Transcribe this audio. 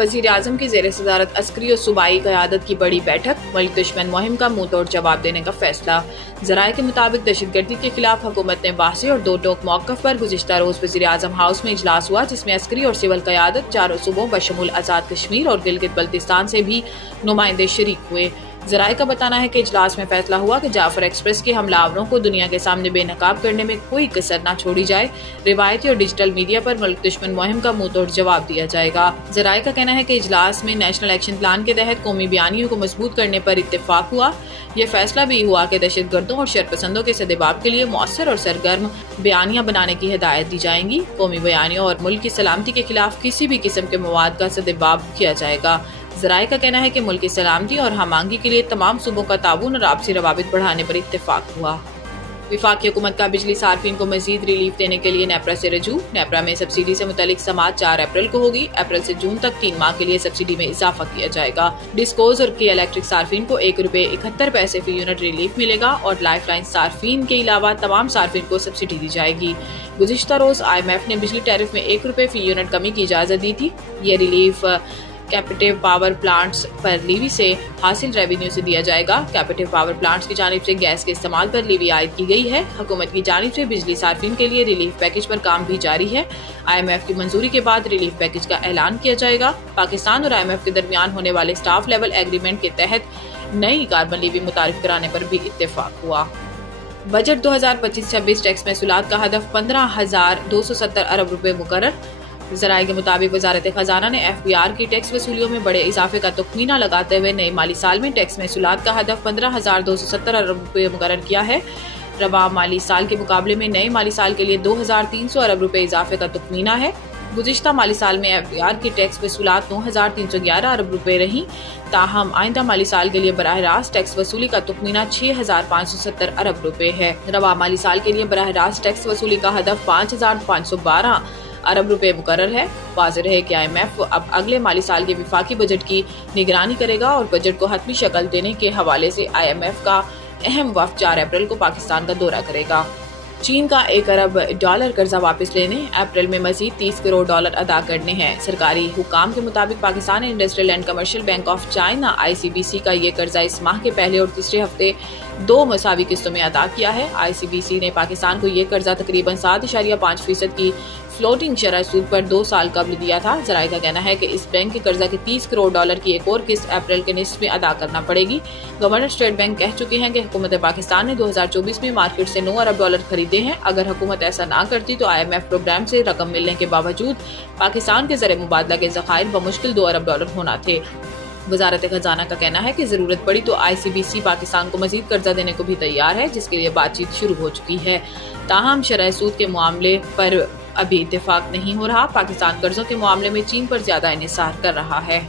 वजीर आजम की ज़ेर सदारत अस्करी और सूबाई क़यादत की बड़ी बैठक, मुल्क दुश्मन मुहिम का मुंह तोड़ जवाब देने का फैसला। ज़राए के मुताबिक दहशतगर्दी के खिलाफ हुकूमत ने वाज़ेह और दो टोक मौक़िफ़ पर गुज़िश्ता रोज़ वज़ीर आज़म हाउस में इजलास हुआ, जिसमें अस्करी और सिविल क़यादत चारों सूबों बशमूल आज़ाद कश्मीर और गिलगित बल्तिस्तान से भी नुमाइंदे शरीक हुए। ज़राए का बताना है कि इजलास में फैसला हुआ कि जाफर एक्सप्रेस के हमलावरों को दुनिया के सामने बेनकाब करने में कोई कसर न छोड़ी जाए। रिवायती और डिजिटल मीडिया पर मुल्क दुश्मन मुहिम का मुंह तोड़ जवाब दिया जाएगा। ज़राए का कहना है कि इजलास में नेशनल एक्शन प्लान के तहत कौमी बयानियों को मजबूत करने पर इत्तेफाक हुआ। यह फैसला भी हुआ कि दहशतगर्दों और शरपसंदों के सदेबाब के लिए मौसर और सरगर्म बयानियां बनाने की हिदायत दी जाएंगी। कौमी बयानियों और मुल्क की सलामती के खिलाफ किसी भी किस्म के मवाद का सदेबाब किया जाएगा। ज़राए का कहना है कि मुल्क की सलामती और हमांगी के लिए तमाम सूबों का ताउन और आपसी रवाबित बढ़ाने पर इत्तेफाक हुआ। विफाकी हुकूमत का बिजली सार्फिन को मजीद रिलीफ देने के लिए नेपरा से रजू। नेपरा में सब्सिडी से मुतालिक समाअत 4 अप्रैल को होगी। अप्रैल से जून तक 3 माह के लिए सब्सिडी में इजाफा किया जाएगा। डिस्कोज और किया इलेक्ट्रिक सार्फिन को ₹1.71 फी यूनिट रिलीफ मिलेगा और लाइफ लाइन सार्फिन के अलावा तमाम सार्फिन को सब्सिडी दी जाएगी। गुज़िश्ता रोज IMF ने बिजली टैरिफ में ₹1 फी यूनिट कमी की इजाजत दी थी। ये रिलीफ कैपेटिव पावर प्लांट्स पर लीवी से हासिल रेवेन्यू से दिया जाएगा। कैपेटिव पावर प्लांट्स की जानिब से गैस के इस्तेमाल पर लीवी आयद की गई है। हुकूमत की जानिब से बिजली सार्फिन के लिए रिलीफ पैकेज पर काम भी जारी है। IMF की मंजूरी के बाद रिलीफ पैकेज का ऐलान किया जाएगा। पाकिस्तान और IMF के दरमियान होने वाले स्टाफ लेवल एग्रीमेंट के तहत नई कार्बन लीवी मुतारिफ कराने पर भी इत्तेफाक हुआ। बजट 2025-26 टैक्स महसूलात का हदफ 15,270 अरब रुपए मुकर्रर। ज़राए के मुताबिक वजारत खजाना ने FBR की टैक्स वसूलियों में बड़े इजाफे का तखमीना लगाते हुए नए माली साल में टैक्स महसूलात का हदफ 15,270 अरब रुपए मुकर्रर किया है। रवा माली साल के मुकाबले में नए माली साल के लिए 2,300 अरब रुपए इजाफे का तखमीना है। गुज़िश्ता माली साल में FBR की टैक्स वसूलात 9,311 अरब रुपए रही। ताहम आइंदा माली साल के लिए बराह रास्त टैक्स वसूली का तखमीना 6,570 अरब रुपए है। रवा माली साल के लिए बराह रास्त टैक्स वसूली का हदफ 5,512 अरब रुपए मुकर्रर है। वाज़ेह है कि IMF अब अगले माली साल के विफाकी बजट की निगरानी करेगा और बजट को हतमी शक्ल देने के हवाले से IMF का अहम वफ़द 4 अप्रैल को पाकिस्तान का दौरा करेगा। चीन का $1 अरब कर्जा वापस लेने, अप्रैल में मजीद $30 करोड़ अदा करने हैं। सरकारी हुकाम के मुताबिक Pakistan industrial and commercial bank of China ICBC का ये कर्जा इस माह के पहले और तीसरे हफ्ते 2 मसावी किस्तों में अदा किया है। ICBC ने पाकिस्तान को ये कर्जा तकरीबन 7.5% की फ्लोटिंग शरह सूद पर 2 साल कबल दिया था। ज़राए का कहना है कि इस बैंक के कर्जा के $30 करोड़ की एक और किस्त अप्रैल के निस्फ में अदा करना पड़ेगी। गवर्नर स्टेट बैंक कह चुके हैं कि हुकूमत पाकिस्तान ने 2024 में मार्केट से $9 अरब खरीदे हैं। अगर हुकूमत ऐसा ना करती तो IMF प्रोग्राम से रकम मिलने के बावजूद पाकिस्तान के ज़र मुबादला के ज़खायर बमुश्किल $2 अरब होना थे। वजारत खजाना का कहना है कि जरूरत पड़ी तो ICBC पाकिस्तान को मजीद कर्जा देने को भी तैयार है, जिसके लिए बातचीत शुरू हो चुकी है। ताहम शरह सूद के मामले पर अभी इत्तेफाक नहीं हो रहा। पाकिस्तान कर्जों के मामले में चीन पर ज्यादा इन्हिसार कर रहा है।